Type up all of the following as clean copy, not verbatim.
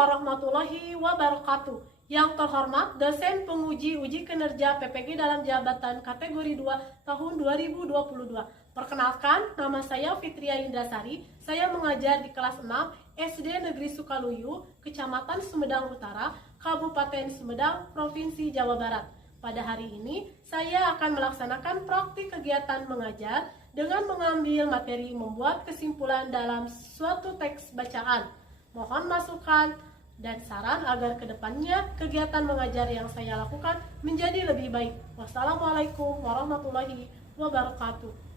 warahmatullahi wabarakatuh. Yang terhormat dosen penguji uji kinerja PPG dalam jabatan kategori 2 tahun 2022. Perkenalkan, nama saya Fitria Indrasari. Saya mengajar di kelas 6 SD Negeri Sukaluyu, Kecamatan Sumedang Utara, Kabupaten Sumedang, Provinsi Jawa Barat. Pada hari ini, saya akan melaksanakan praktik kegiatan mengajar dengan mengambil materi membuat kesimpulan dalam suatu teks bacaan. Mohon masukan dan saran agar kedepannya kegiatan mengajar yang saya lakukan menjadi lebih baik. Wassalamualaikum warahmatullahi wabarakatuh.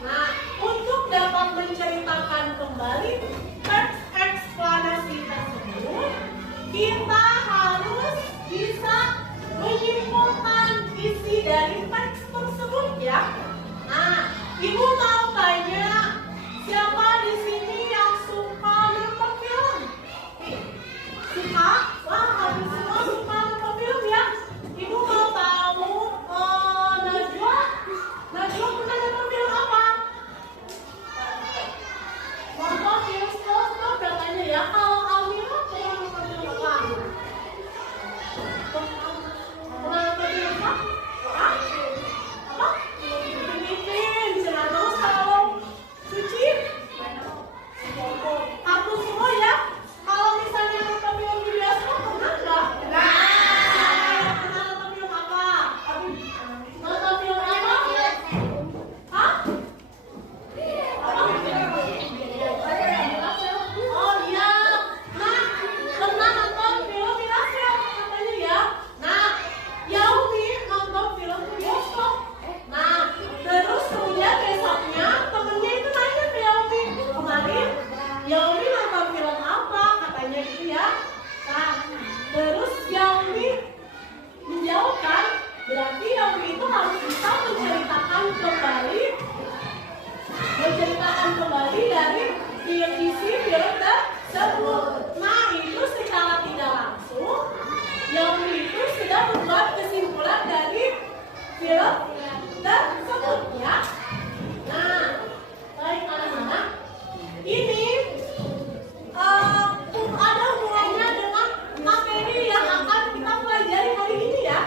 Nah, untuk dapat menceritakan kembali teks eksplanasi tersebut, kita harus bisa menyimpulkan isi dari teks tersebut ya. Nah, Ibu mau tanya, siapa di sini yang suka nonton film? Suka? Wah, habis semua suka nonton film ya. Ibu mau tahu, Najwa pernah nonton film apa? Nonton film SpongeBob katanya ya. Kalau Almira pernah nonton film apa? Pernah nonton film apa? Hah? Apa? Ipin, terus kalau Suci? Aku semua ya. Kalau misalnya nonton film di bioskop pernah nggak? Pernah nonton film apa? Nonton film apa? Hah? Oh iya. Nah, pernah nonton film Mirasel katanya ya. Nah, Yaumi nonton film di bioskop. Nah, terus kemudian besoknya temennya itu nanya ke Yaumi, kemarin Yaumi nonton film apa? Katanya gitu ya. Nah, terus Yaumi menjawabkan, berarti Yaumi itu harus bisa menceritakan kembali dari isi film tersebut. Nah, itu secara tidak langsung Yaumi itu sudah membuat kesimpulan dari film tersebut ya. Nah, baik anak-anak, ini ada hubungannya dengan materi yang akan kita pelajari hari ini ya.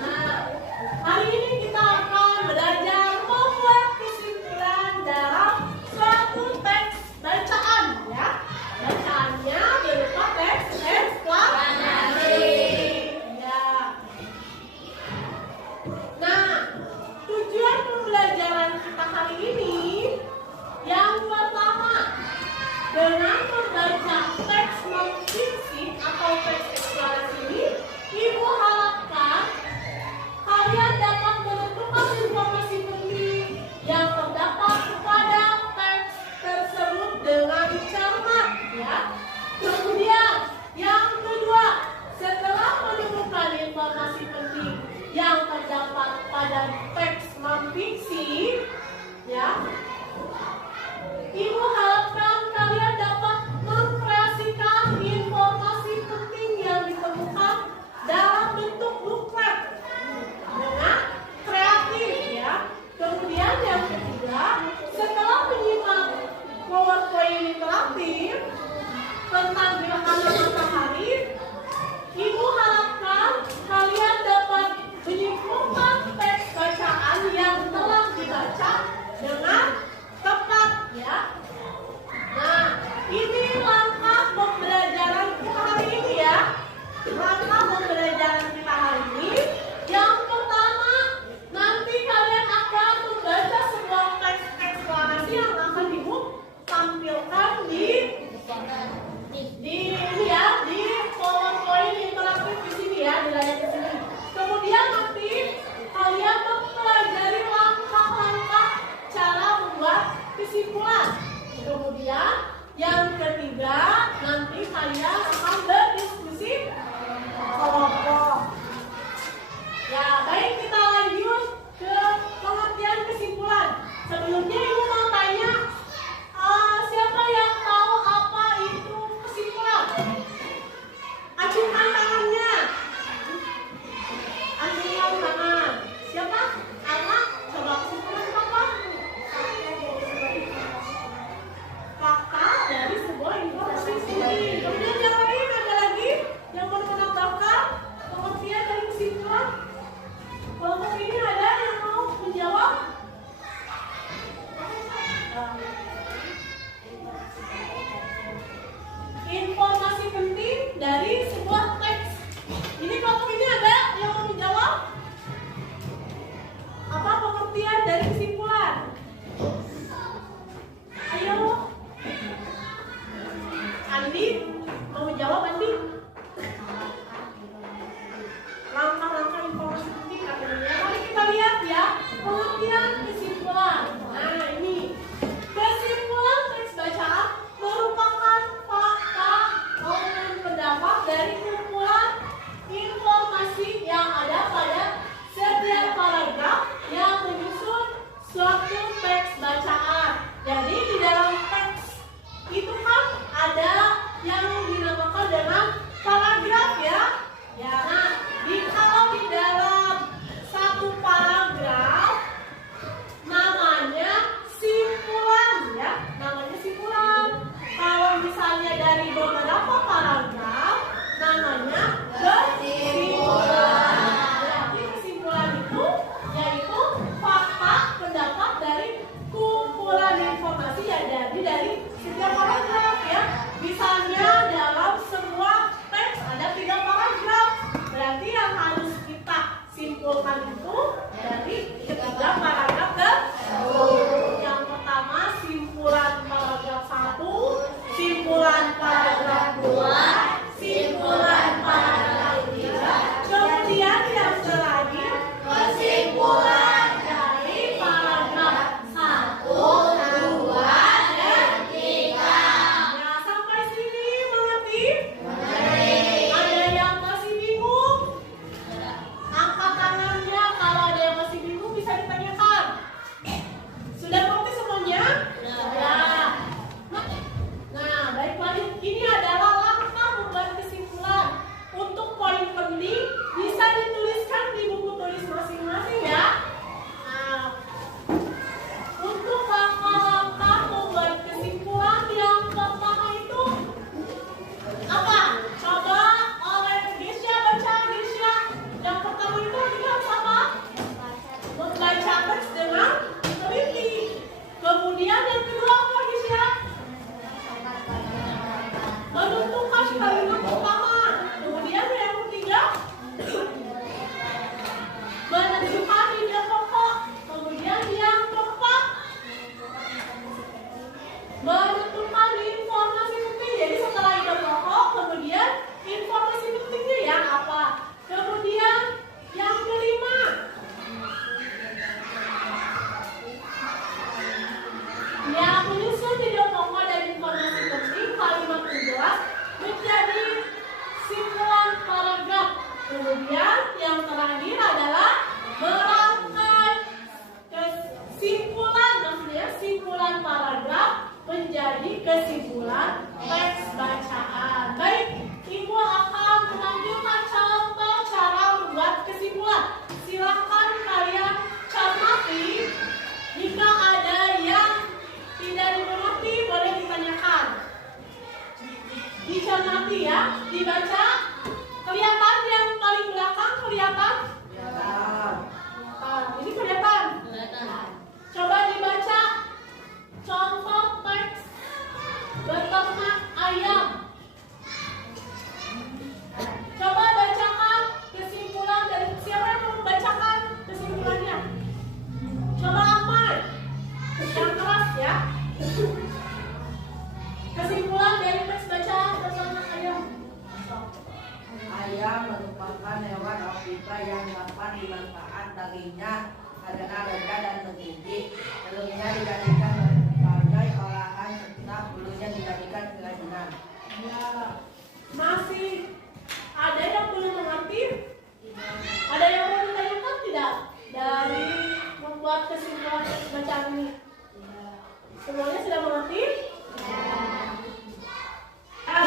Nah, hari ini kita akan belajar membuat kesimpulan dalam suatu teks bacaan ya. Bacaannya berupa teks eksplanasi. Ya. Nah, tujuan pembelajaran kita hari ini yang pertama, dengan membaca teks non-fiksi atau teks eksplanasi ini, Ibu harapkan kalian dapat menentukan informasi penting yang terdapat pada teks tersebut dengan cermat ya. Kemudian yang kedua, setelah menemukan informasi penting yang terdapat pada teks non-fiksi ya, Ibu harapkan kalian dapat mengkreasikan informasi penting yang ditemukan dalam bentuk booklet dengan kreatif ya. Kemudian yang ketiga, setelah menyimak PowerPoint interaktif tentang gerhana matahari, Ibu harapkan kalian dapat menyimpulkan teks bacaan yang telah dibaca dengan tepat ya. Nah, ini langkah pembelajaran kita hari ini ya. Langkah pembelajaran kita hari ini, yang pertama, nanti kalian akan membaca sebuah teks eksplanasi yang akan Ibu tampilkan di ini ya, di PowerPoint interaktif di sini ya, di layar di sini. Kemudian nanti kalian mempelajari langkah-langkah cara membuat kesimpulan. Kemudian yang ketiga, nanti kalian akan berdiskusi kelompok. Ya, baik, kita lanjut ke pengertian kesimpulan. Sebelumnya Ibu mau tanya, siapa yang tahu apa itu kesimpulan? Acungkan tangannya. Acungkan tangan. Siapa? Anak, coba kesimpulan apa? Fakta dari sebuah informasi studi. Kemudian yang lain ada lagi yang mau menambahkan pengertian dari kesimpulan? Kelompok ini ada yang mau menjawab? Informasi penting dari sebuah teks. Ini kelompok ini ada yang mau menjawab? Apa pengertian dari kesimpulan? Ayo, Andi, mau menjawab Andi? Langkah-langkah informasi penting katanya. Mari kita lihat ya pengertian kesimpulan. Nah, simpulkan itu dari ketiga paragraf tersebut. Yang pertama simpulan paragraf 1, simpulan paragraf 2, simpulan paragraf 3, kemudian yang terakhir kesimpulan dari paragraf 1, 2, dan 3. Nah, sampai sini mengerti? Ada yang masih bingung? Angkat tangannya kalau ada yang masih bingung bisa ditanyakan. Sudah mengerti semuanya? Sudah. Nah, baiklah, ini adalah langkah membuat kesimpulan. Untuk poin penting bisa dituliskan di buku tulis masing-masing ya. Nah, untuk langkah-langkah membuat kesimpulan yang pertama itu apa? Coba oleh Gisya, baca Gisya. Yang pertama itu kita harus apa? Membaca teks dengan teliti. Kemudian yang kedua apa Gisya? Menentukan kalimat utama. Kemudian yang ketiga menentukan ide pokok. Kemudian yang keempat menentukan informasi penting. Jadi setelah ide pokok, kemudian informasi pentingnya yang apa? Kemudian yang kelima yang menyusun ide pokok dan informasi penting kalimat penjelas menjadi simpulan paragraf. Kemudian yang terakhir adalah merangkai kesimpulan, maksudnya simpulan paragraf menjadi kesimpulan teks bacaan. Baik, Ibu akan menampilkan contoh cara membuat kesimpulan. Silakan kalian cermati. Jika ada yang tidak dimengerti boleh ditanyakan. Dicermati ya, dibaca. Kelihatan yang paling belakang kelihatan? Ini kelihatan? Coba dibaca contoh teks beternak ayam. Coba bacakan kesimpulan dari siapa yang mau membacakan kesimpulannya? Coba Ahmad, yang keras ya. Kesimpulan dari teks bacaan beternak ayam. Ayam merupakan hewan apika yang dapat dimanfaat dagingnya karena lezat dan bergizi. Telurnya dijadikan sebagai olahan serta bulunya dijadikan kerajinan. Ya, masih ada yang belum mengerti? Ada yang mau ditanyakan tidak dari membuat kesimpulan teks bacaan ini? Semuanya sudah mengerti?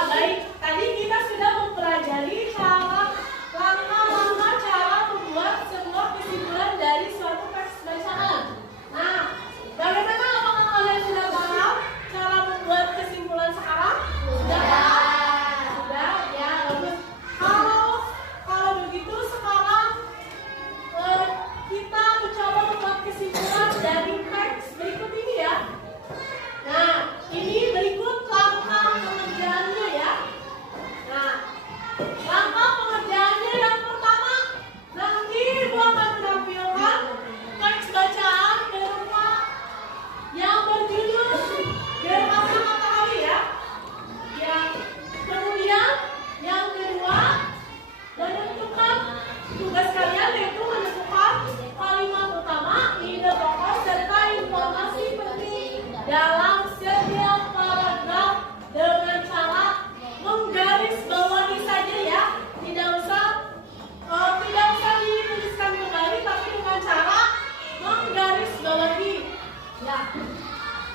Baik, tadi kita sudah mempelajari langkah-langkah cara membuat sebuah kesimpulan dari suatu teks bacaan. Nah, bagaimana apakah kalian sudah paham cara membuat kesimpulan sekarang? Sudah paham? Sudah? Ya, bagus. Kalau begitu sekarang kita mencoba membuat kesimpulan dari teks berikut ini ya. Nah, ini berikut langkah pengerjaannya ya. Nah, langkah pengerjaannya yang pertama, nanti Ibu akan menampilkan teks bacaan berupa yang berjudul Gerhana Matahari ya. Kemudian yang kedua, menentukan tugas kalian yaitu menentukan kalimat utama, ide pokok serta informasi penting dalam setiap paragraf dengan cara menggarisbawahi saja ya, tidak usah dituliskan kembali, tapi dengan cara menggarisbawahi ya.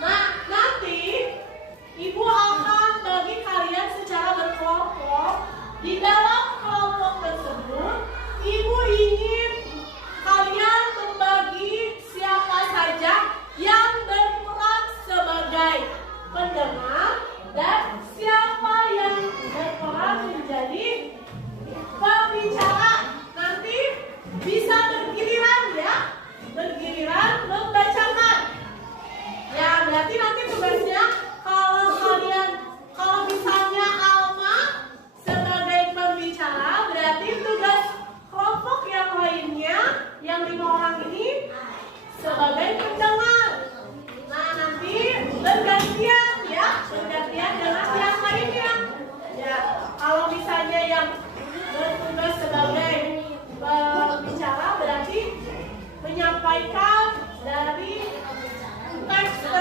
Nah, nanti Ibu akan bagi kalian secara berkelompok. Di dalam kelompok tersebut Ibu ingin kalian membagi siapa saja yang berperan sebagai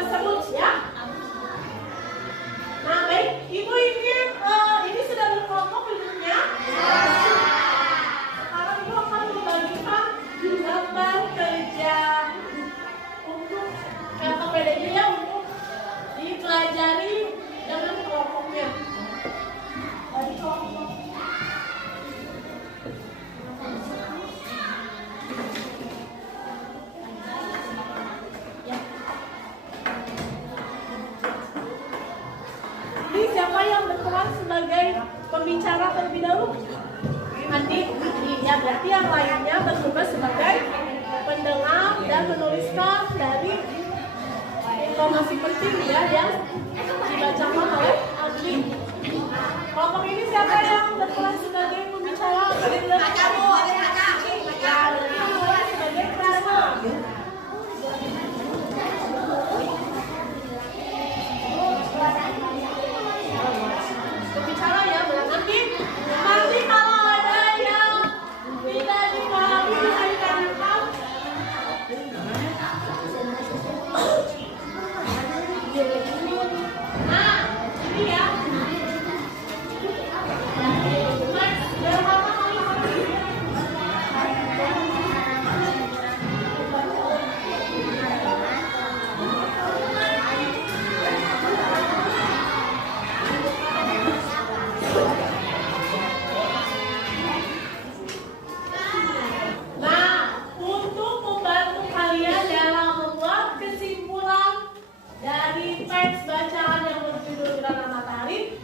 tersebut ya. Nah baik, ibu ini sudah berkelompok duduknya. Sekarang ibu akan membagikan gambar kerja untuk KPD ya, untuk dipelajari dengan kelompoknya. Bagi kelompok. Ini siapa yang berperan sebagai pembicara terlebih dahulu? Nanti, ya berarti yang lainnya bertugas sebagai pendengar dan menuliskan dari informasi penting ya yang dibacakan oleh Adli. Kelompok ini siapa yang berperan sebagai pembicara? Kamu ada kakak. Ya, berarti sebagai pendengar. Berbicara ya, nanti kalau ada yang tidak dipahami bisa ditanyakan. Nah, ini ya. Nah, untuk membantu kalian dalam membuat kesimpulan dari teks bacaan yang berjudul Gerhana Matahari,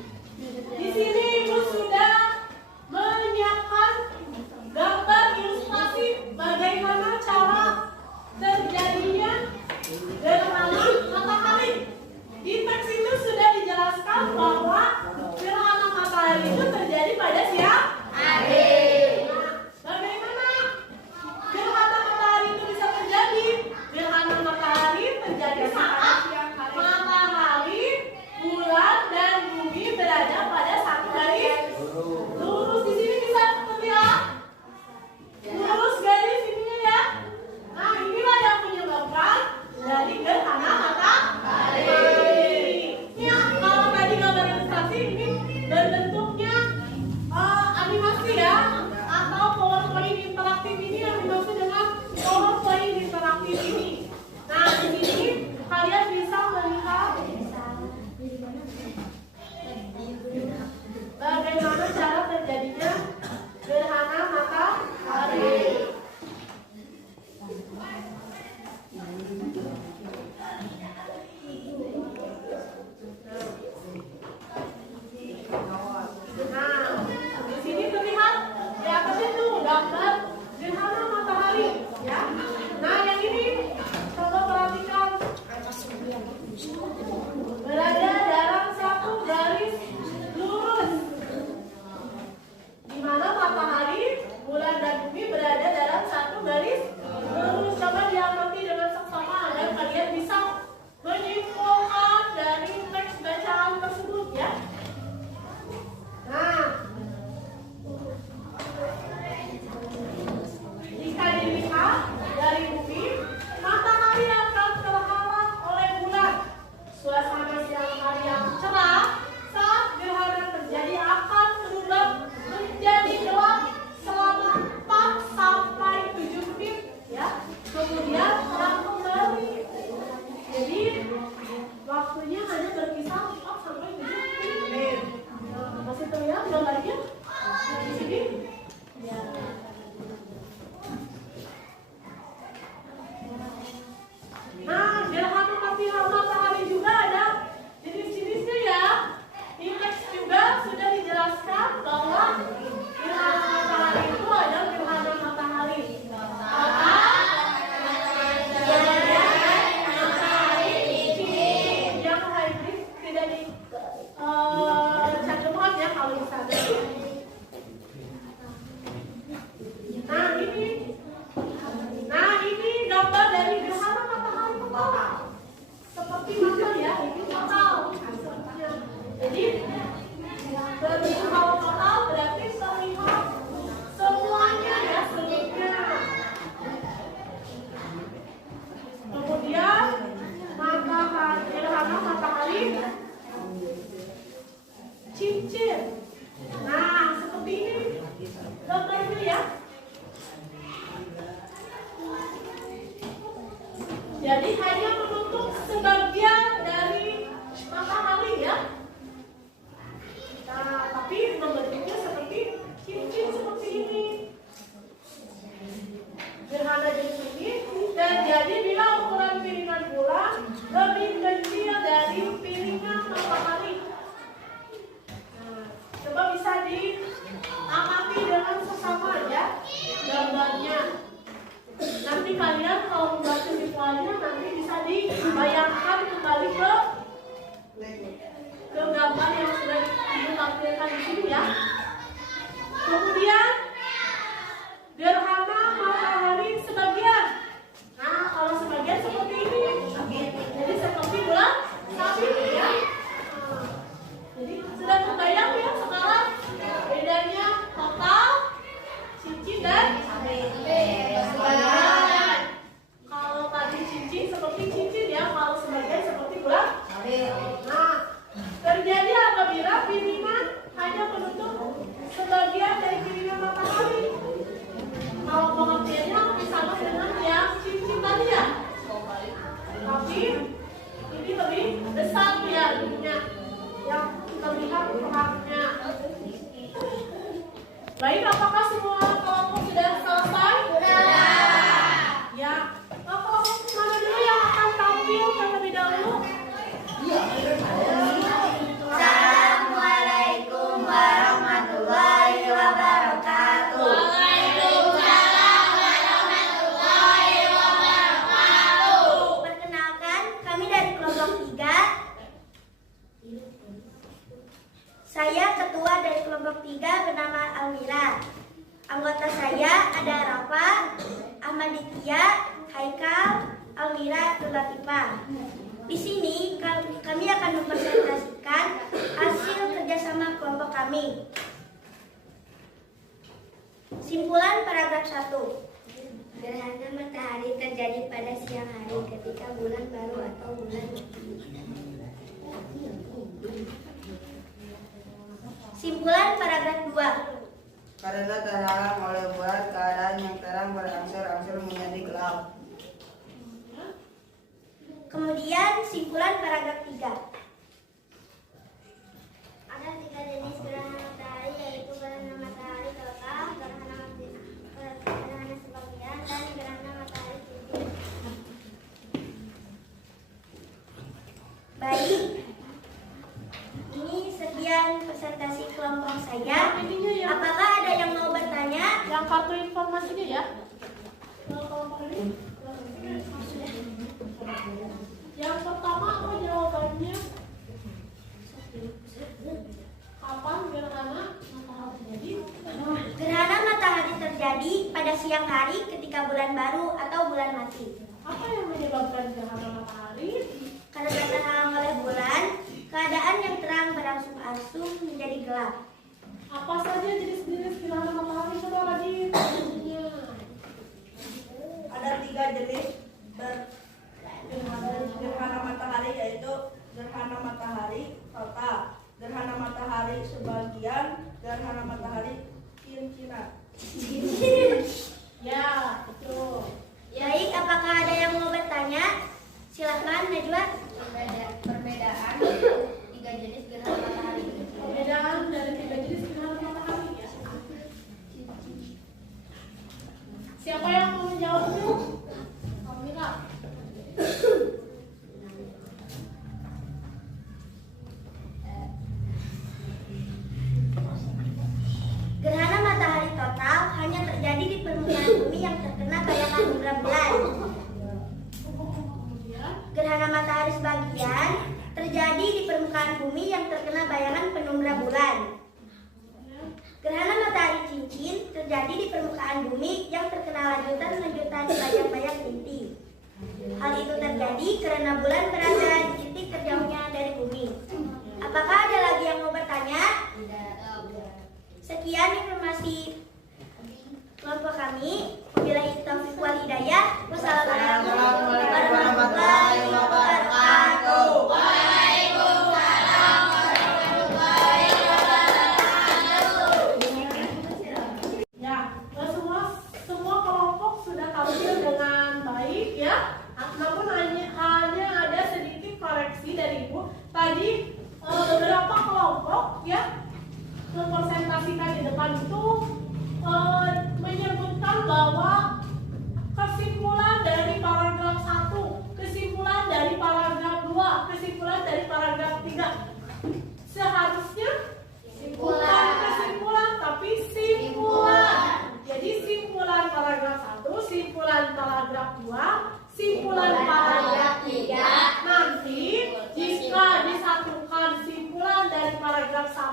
di sini Ibu sudah menyiapkan gambar ilustrasi bagaimana cara terjadinya gerhana matahari. Di teks itu sudah dijelaskan bahwa gerhana matahari itu terjadi pada siang hari. Bagaimana gerhana matahari itu bisa terjadi? Gerhana matahari terjadi saat matahari, bulan, dan bumi berada pada satu garis lurus. Di sini bisa terlihat lurus garis ininya ya. Nah, inilah yang menyebabkan dari gerhana matahari. Ya, kalau tadi gambar ilustrasi ini berbentuknya animasi ya, atau PowerPoint interaktif. Ini yang dimaksud dengan PowerPoint interaktif ini. Nah, di sini kalian bisa melihat bagaimana cara terjadinya gerhana matahari. Nah, di sini terlihat di atasnya tuh gambar gerhana matahari, ya. Nah, yang ini coba perhatikan, berada dalam satu garis lurus, di mana matahari, bulan, dan bumi berada dalam satu garis lurus. Coba diamati dengan seksama agar kalian bisa menyimpulkan dari teks bacaan tersebut ya. Nah, jika dilihat dari bumi, matahari akan terhalang oleh bulan. Suasana siang tadi? Cincin. Nah, seperti ini gambarnya ya. Jadi hanya menutup sebagian dari matahari ya. Nah, tapi membentuknya seperti cincin seperti ini. Gerhana jenis ini terjadi bila ukuran piringan bulan lebih kecil dari piringan matahari. Nah, coba bisa diamati dengan sesama ya gambarnya. Nanti kalian kalau membaca visualnya nanti bisa dibayangkan kembali ke gambar yang sudah ditampilkan di sini ya. Kemudian gerhana matahari sebagian. Nah, kalau sebagian seperti ini. Jadi seperti bulan sabit ya. Nah, jadi sudah terbayang ya sekarang bedanya total, cincin dan sebagian. Kalau tadi cincin seperti cincin ya, kalau sebagian seperti bulan. Nah, terjadi apabila piringan hanya menutup sebagian dari piringan matahari. Kalau pengertiannya sama dengan yang cincin tadi ya. Tapi ini lebih besar ya ininya, yang terlihat perangnya. Baik, apakah semua kelompok sudah selesai? Ya. Kelompok mana dulu yang akan tampil terlebih dahulu? Assalamualaikum warahmatullahi wabarakatuh. Waalaikumsalam warahmatullahi wabarakatuh. Perkenalkan, kami dari kelompok 3. Saya ketua dari kelompok 3 bernama Almira. Anggota saya ada Rafa, Ahmaditya, Haikal, Almira, dan Latifah. Di sini kami akan mempresentasikan hasil kerjasama kelompok kami. Simpulan paragraf 1. Gerhana matahari terjadi pada siang hari ketika bulan baru atau bulan mati. Simpulan paragraf 2. Karena terhalang oleh bulan, keadaan yang terang berangsur-angsur menjadi gelap. Kemudian simpulan paragraf 3. Ada 3 jenis gerhana matahari, yaitu gerhana matahari total, gerhana sebagian, dan gerhana matahari cincin. Baik, ini sekian presentasi kelompok saya. Apakah ada yang mau bertanya? Yang kartu informasinya ya. Kelompok ini. Yang pertama apa jawabannya? Kapan gerhana matahari terjadi? Gerhana matahari terjadi pada siang hari ketika bulan baru atau bulan mati. Apa yang menyebabkan gerhana matahari? Karena terhalang oleh bulan, keadaan yang terang berangsur-angsur menjadi gelap. Apa saja jenis-jenis gerhana matahari? Coba lagi. Ada 3 jenis gerhana matahari, yaitu gerhana matahari total, gerhana matahari sebagian, gerhana matahari cincinan. Ya, betul. Baik, apakah ada yang mau bertanya? Silakan, Najwa. Perbedaan 3 jenis gerhana matahari. Perbedaan dari 3 jenis gerhana matahari ya. Siapa yang mau menjawabnya? Almira. Gerhana matahari total hanya terjadi di permukaan bumi yang terkena bayangan umbra bulan. Gerhana matahari sebagian terjadi di permukaan bumi yang terkena bayangan penumbra bulan. Gerhana matahari cincin terjadi di permukaan bumi yang terkena lanjutan-lanjutan bayang-bayang inti. Hal itu terjadi karena bulan berada di titik terjauhnya dari bumi. Apakah ada lagi yang mau bertanya? Sekian informasi kelompok kami. Wabillahi taufiq wal hidayah. Wassalamualaikum warahmatullahi wabarakatuh.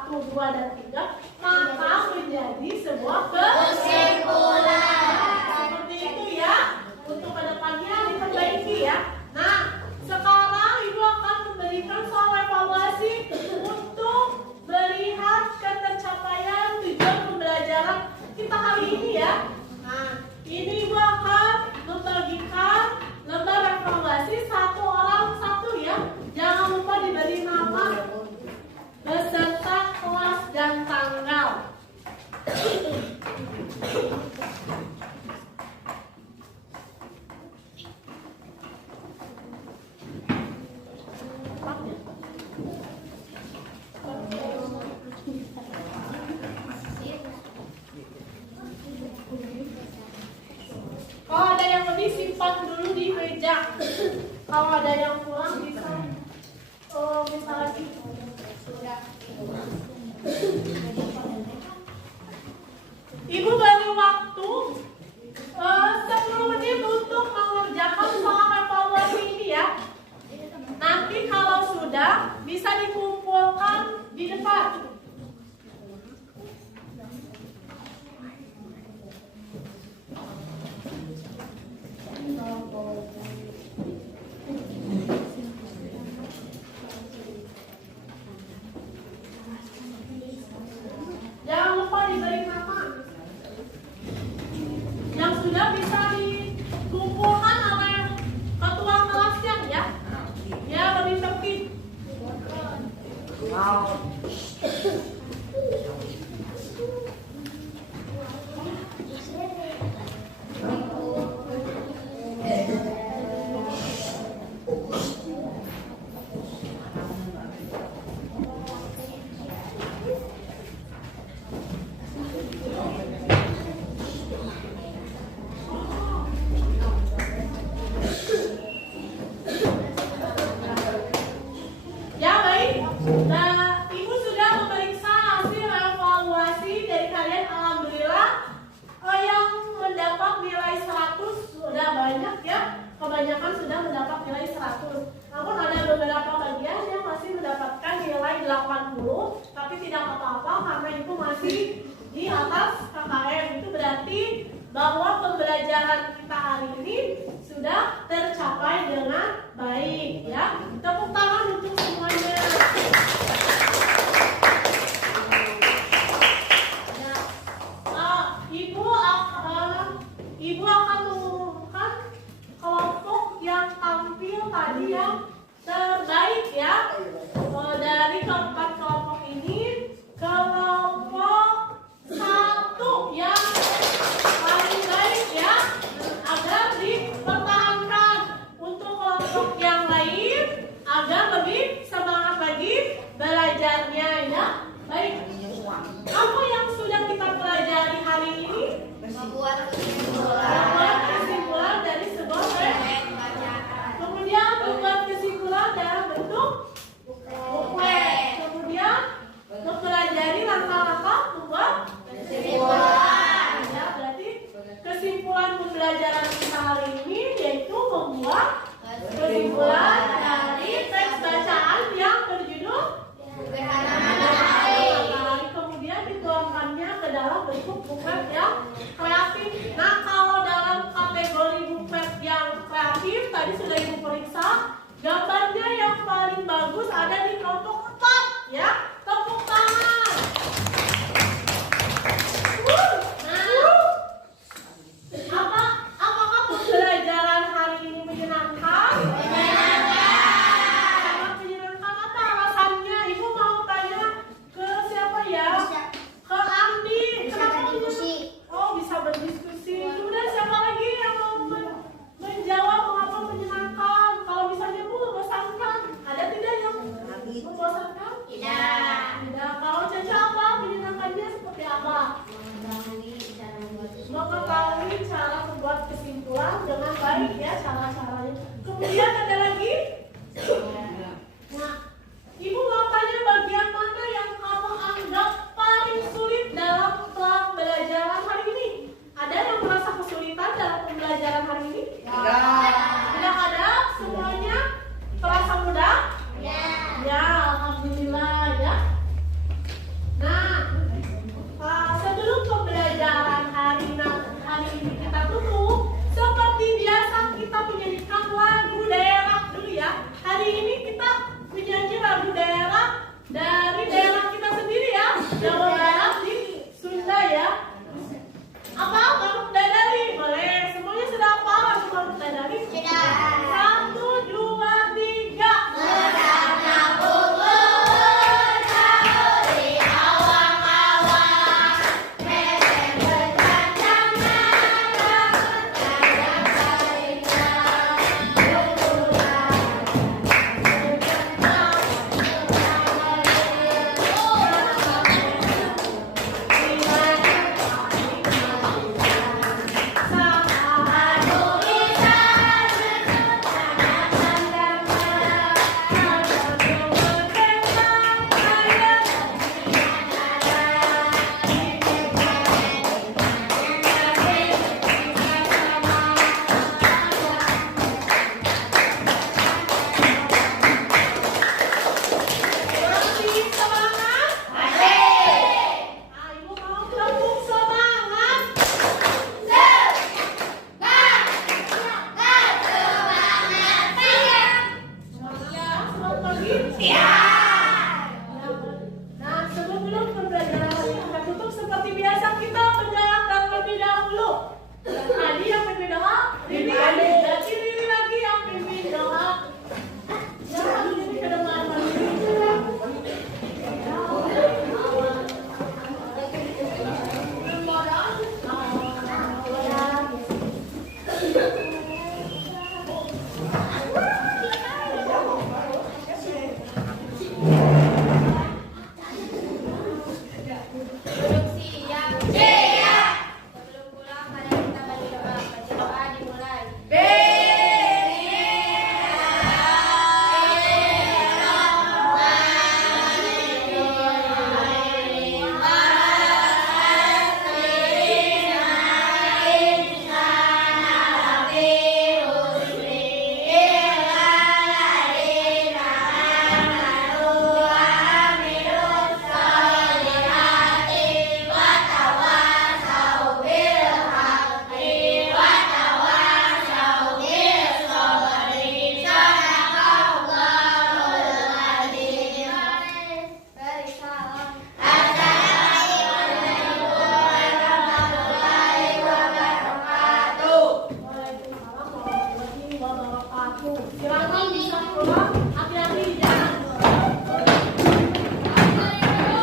1, 2, dan 3, maka menjadi sebuah kesimpulan. Seperti itu ya. Untuk kedepannya diperbaiki ya. Nah, sekarang Ibu akan memberikan soal evaluasi untuk melihat ketercapaian tujuan pembelajaran kita hari ini ya. Nah, ini Ibu akan membagikan lembar evaluasi satu orang satu ya. Jangan lupa diberi nama, beserta kelas dan tanggal. Kalau ada yang lebih simpan dulu di meja. Kalau ada yang kurang bisa lagi. Ibu beri waktu 10 menit untuk mengerjakan soal evaluasi ini ya. Nanti kalau sudah bisa dikumpulkan di depan. Jangan lupa diberi nama. Yang sudah bisa dikumpulkan oleh ketua kelasnya ya. Ya, lebih tertib. Ya baik, nah Ibu sudah memeriksa hasil evaluasi dari kalian. Alhamdulillah yang mendapat nilai 100 sudah banyak ya. Kebanyakan sudah mendapat nilai 100. Namun ada beberapa bagian yang masih mendapatkan nilai 80. Tapi tidak apa-apa karena itu masih di atas KKM. Itu berarti bahwa pembelajaran kita hari ini sudah tercapai dengan baik ya. Tepuk tangan untuk semuanya. Ibu akan mengumumkan kelompok yang tampil tadi yang terbaik ya. Dari keempat kelompok ini, kelompok 1 yang paling baik ya, agar dipertahankan. Untuk kelompok yang lain agar lebih semangat lagi belajarnya ya. Baik, apa yang sudah kita pelajari hari ini? Membuat Kesimpulan dari sebuah teks. Kemudian membuat kesimpulan dalam bentuk buklet. Kemudian mempelajari langkah-langkah membuat kesimpulan. Ya, berarti kesimpulan pembelajaran kita hari ini yaitu membuat kesimpulan dari teks bacaan yang berjudul Gerhana Matahari. Kemudian dituangkannya ke dalam bentuk buklet yang kreatif. Nah, kalau dalam kategori buklet yang kreatif tadi sudah Ibu periksa, gambarnya yang paling bagus ada di kelompok 4 ya. Tepuk tangan. Nah, apakah pembelajaran hari ini menyenangkan? Sangat menyenangkan. Apa alasannya? Ibu mau tanya ke siapa ya? Ke Andi. Kenapa berdiskusi. Oh, bisa berdiskusi. Kemudian siapa lagi yang mau menjawab mengapa menyenangkan? Kalau misalnya Bu membosankan, ada tidak yang membosankan? Tidak. Tidak. Kalau Caca apa? Menyenangkannya seperti apa? Mengetahui cara membuat kesimpulan dengan baik ya, cara-caranya. Kemudian ada lagi? Nah, Ibu mau tanya bagian mana yang kamu anggap paling sulit dalam pembelajaran hari ini? Ada yang merasa kesulitan dalam pembelajaran hari ini? Tidak ada? Semuanya terasa mudah? Ya, alhamdulillah ya. Ya.